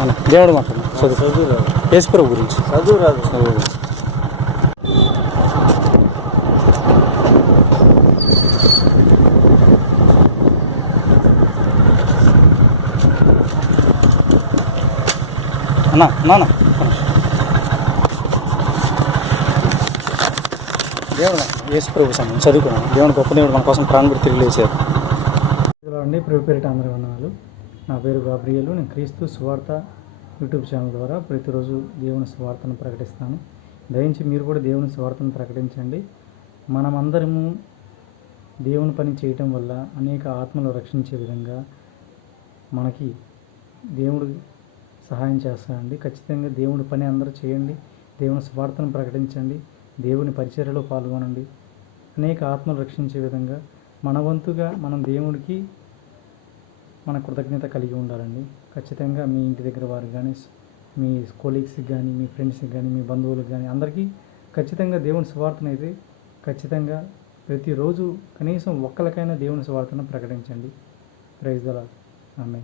అన్న దేవుడు మాట్లాడు చదువు. చదువు రాదు యేసుప్రభు గురించి. చదువు రాదు అన్న. నాన్న దేవుడు యేసుప్రభు సంబంధించి చదువుకున్నాను దేవుని గొప్ప దేవుడు మన కోసం ప్రాణం గుర్తు తిరిగి లేచారు ప్రిపేర్ అందరూ అందరి నా పేరు గాబ్రియలు. నేను క్రీస్తు సువార్త యూట్యూబ్ ఛానల్ ద్వారా ప్రతిరోజు దేవుని సువార్తను ప్రకటిస్తాను. దయించి మీరు కూడా దేవుని సువార్తను ప్రకటించండి. మనమందరము దేవుని పని చేయటం వల్ల అనేక ఆత్మలు రక్షించే విధంగా మనకి దేవుడు సహాయం చేస్తాడండి. ఖచ్చితంగా దేవుని పని అందరూ చేయండి. దేవుని స్వార్థను ప్రకటించండి. దేవుని పరిచర్యలో పాల్గొనండి. అనేక ఆత్మలు రక్షించే విధంగా మన వంతుగా మనం దేవుడికి మన కృతజ్ఞత కలిగి ఉండాలండి. ఖచ్చితంగా మీ ఇంటి దగ్గర వారు కానీ మీ కొలీగ్స్కి కానీ మీ ఫ్రెండ్స్కి కానీ మీ బంధువులకు కానీ అందరికీ ఖచ్చితంగా దేవుని స్వార్థనైతే ఖచ్చితంగా ప్రతిరోజు కనీసం ఒక్కరికైనా దేవుని స్వార్థను ప్రకటించండి. ప్రైజ్ దలా ఆమె